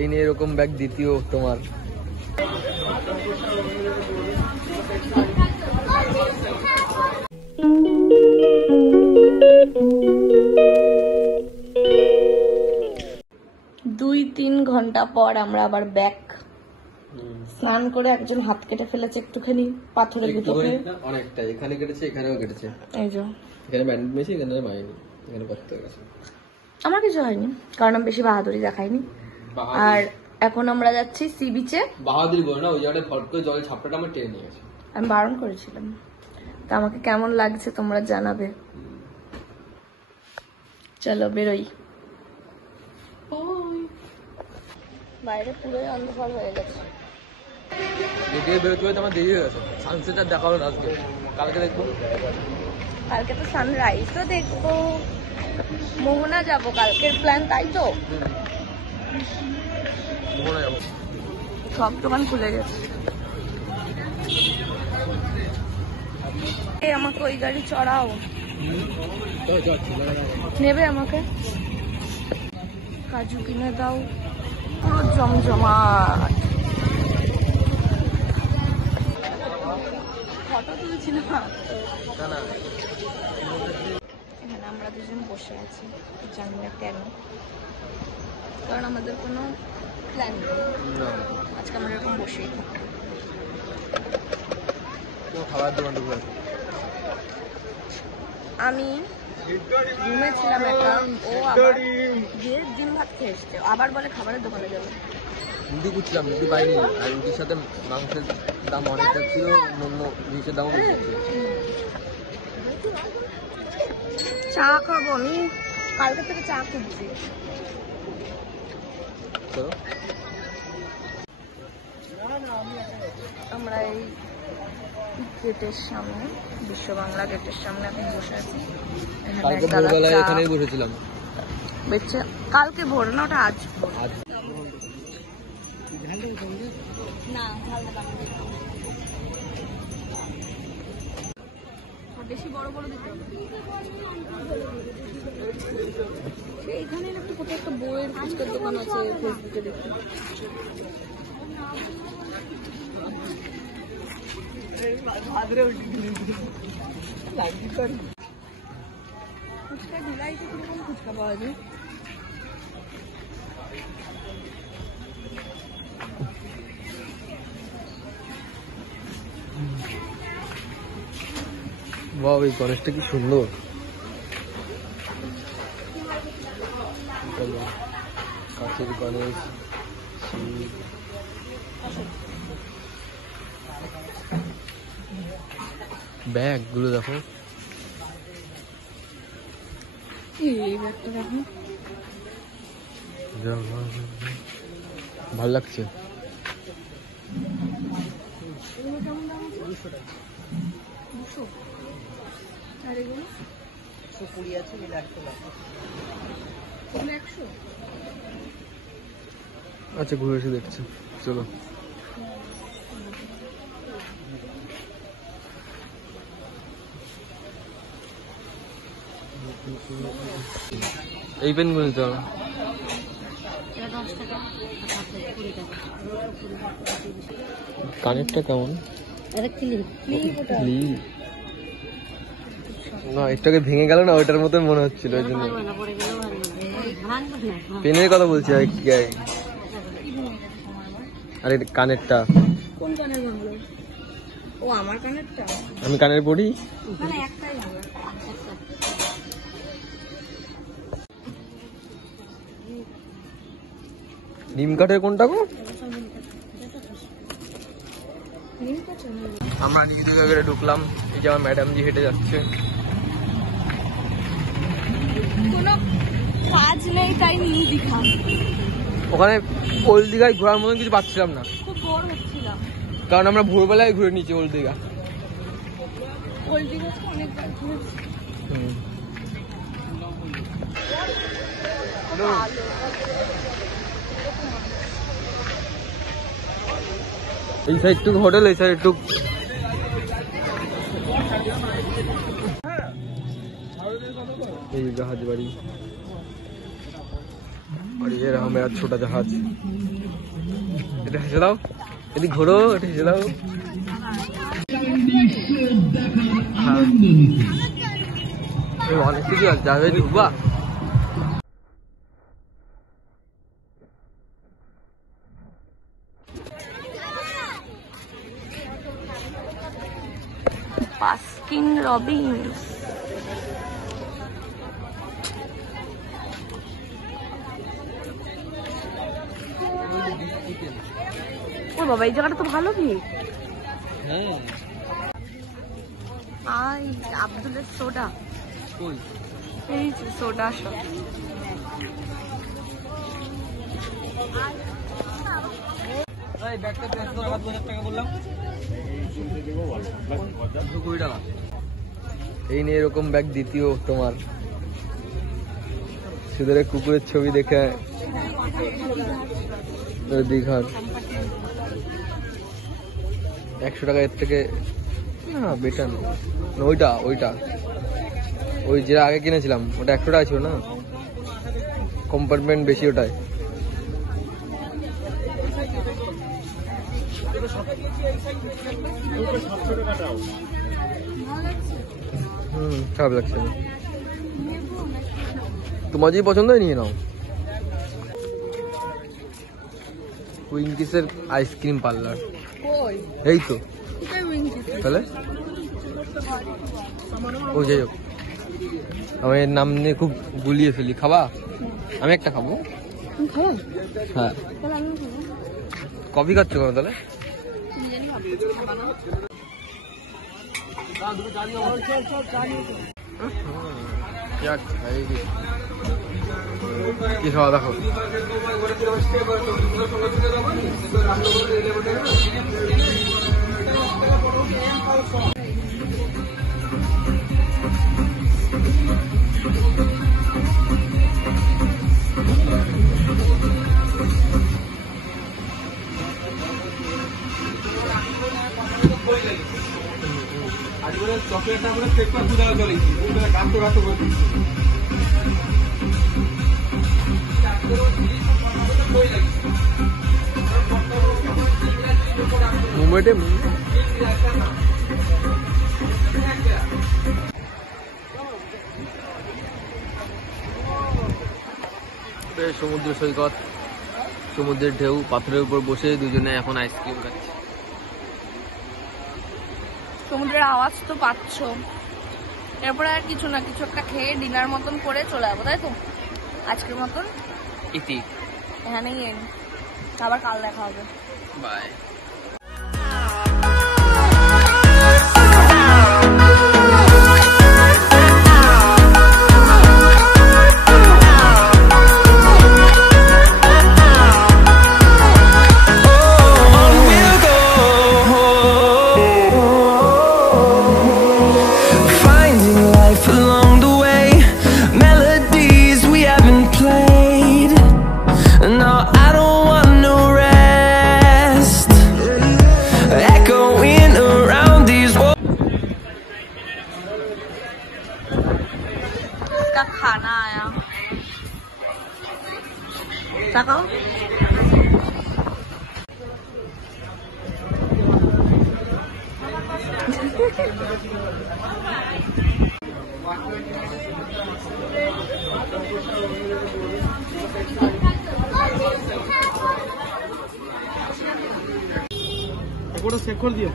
এই নিয়ে এরকম ব্যাগ দ্বিতীয় তোমার। দুই তিন ঘন্টা পর আমরা আবার ব্যাক। স্নান করে একজন হাত কেটে ফেলেছে একটুখানি পাথরের ভিতরে, অনেকটা এখানে কেটেছে, এখানেও কেটেছে। এই যে এখানে ব্যান্ডেজ মেরেছে, এখানে মাইনি, এখানে কষ্ট হয়ে গেছে। আমার কিছু হয়নি কারণ আমি বেশি বাহাদুরি দেখাইনি। আর এখন আমরা যাচ্ছি সি বিচে। বাহাদুরি বলো না, ওই জায়গাটা ফট করে জলে ছাপটাটা আমার টেনে নিয়ে গেছে। আমি বারণ করেছিলাম। তা আমাকে কেমন লাগছে তোমরা জানাবে। চলো বেরোই। বাইরে পুরোই অন্ধকার হয়ে গেছে। বেরোতে বেরোতে আমার দেরি হয়ে গেছে। সানসেট আর দেখা হলো আজকে, কালকে দেখবো। কালকে তো সানরাইজ তো দেখবো। মোহনা যাবো কালকের প্ল্যান, তাই তো? মোহনা যাবো। সব দোকান খুলে গেছে। আমাকে ওই গাড়ি চড়াও। নেবে আমাকে? কাজু কিনে দাও। পুরো জমজমাট। ফটো তুলছি না। এখানে আমরা দুজন বসে আছি, জানি না কেন, কারণ আমাদের কোনো প্ল্যান নেই। আজকে আমরা এরকম বসেই থাকবো। খাবার দোকান ঢুকে আমি ঘুমেছিলাম একা, ও আবার গিয়ে ডিম ভাত খেয়ে এসছে, আবার বলে খাবারের দোকানে যাবে। রুটি করছিলাম, রুটি পাইনি, আর রুটির সাথে মাংসের দাম অনেকটা ছিল, মোমো জিনিসের দামও বেশি ছিল। চা খাবো, আমি কালকে থেকে চা খুঁজছি। আমরা এই গেটের সামনে, বিশ্ব বাংলা গেটের সামনে এখন বসে আছি। কালকে ভোরবেলায় এখানেই বসেছিলাম। বেচে কালকে ভোর না, ওটা আজ ভোর। না বেশি বড় বড় দিতে এইখানে একটা কোথাও একটা বইয়ের ফুচকার দোকান আছে, ফেসবুকে দেখি। ফুচকা ঢিলাইতে কিরকম ফুচকা পাওয়া যায়? বাহ, এই গণেশটা কি সুন্দর। কাছের গণেশ, ব্যাগ গুলো দেখো। ভাল লাগছে। আচ্ছা, ঘুরে এসে দেখছি, চলো। এই পেন গুলো নিতে হবে। কানেরটা কেমন? না, একটাকে ভেঙে গেল না, ওইটার মতন মনে হচ্ছিল, ওই জন্য। পেনের কথা বলছি। আরে কানেরটা। কোন কানের ভাঙলো? ও আমার কানেরটা? আমি কানের পড়ি। মানে একটাই ভাঙলো। নিম কাঠের কোনটা গো? আমরা নিজেদের জায়গায় ঢুকলাম। এই যে আমার ম্যাডাম জি হেঁটে যাচ্ছে। কোনো কাজ নেই তাই নিউ দীঘা। ওখানে ওল্ড দীঘায় ঘোরার মতন কিছু পাচ্ছিলাম না, খুব বোর হচ্ছিলাম, কারণ আমরা ভোরবেলায় ঘুরে নিয়েছি ওল্ড দীঘা। ওল্ড দীঘা অনেকবার ঘুরেছি। এই সাইড টুক হোটেল, এই সাইড টুক এই জাহাজ বাড়ি। और ये रहा मेरा छोटा जहाज। এটা হেসে দাও, এদিকে ঘোরো, এটা হেসে দাও। অনেক কিছু আছে, জাহাজে ঢুকবা? Baskin Robbins. ও বাবা, এই জায়গাটা তো ভালো ভিড়। আই আব্দুলের সোডা, এই যে সোডা শপ। এই নিয়ে এরকম ব্যাগ দ্বিতীয় তোমার, সুদের কুকুরের ছবি দেখে দীঘার 100 টাকা এর থেকে না বেটার না। ওইটা ওই যে আগে কিনেছিলাম ওটা 100 টাকা ছিল না, কম্পার্টমেন্ট বেশি ওটায়। খারাপ লাগছে না, তোমার যদি পছন্দ হয় নিয়ে নাও। উইঙ্কিসের আইসক্রিম পার্লার, এই তো তাহলে ও যাই হোক, আমি এর নাম নিয়ে খুব গুলিয়ে ফেলি। খাবা? আমি একটা খাবো। হ্যাঁ, কফি খাচ্ছ কেন তাহলে? কি খাওয়া দেখো, চকলেটটা করে পেপার পুরা চলেছি, গাঁতো গাঁতো করে মুম্বাইতে সমুদ্র সৈকত, সমুদ্রের ঢেউ, পাথরের উপর বসে দুজনে এখন আইসক্রিম খাচ্ছে। সমুদ্রের আওয়াজ তো পাচ্ছ, এরপরে আর কিছু না কিছু একটা খেয়ে ডিনার মতন করে চলে যাবো, তাই তো? আজকের মতন ইতি এখানেই এন্ড, আবার কাল দেখা হবে, বাই। खाना आया, ताकाओ। চেক করে দিও।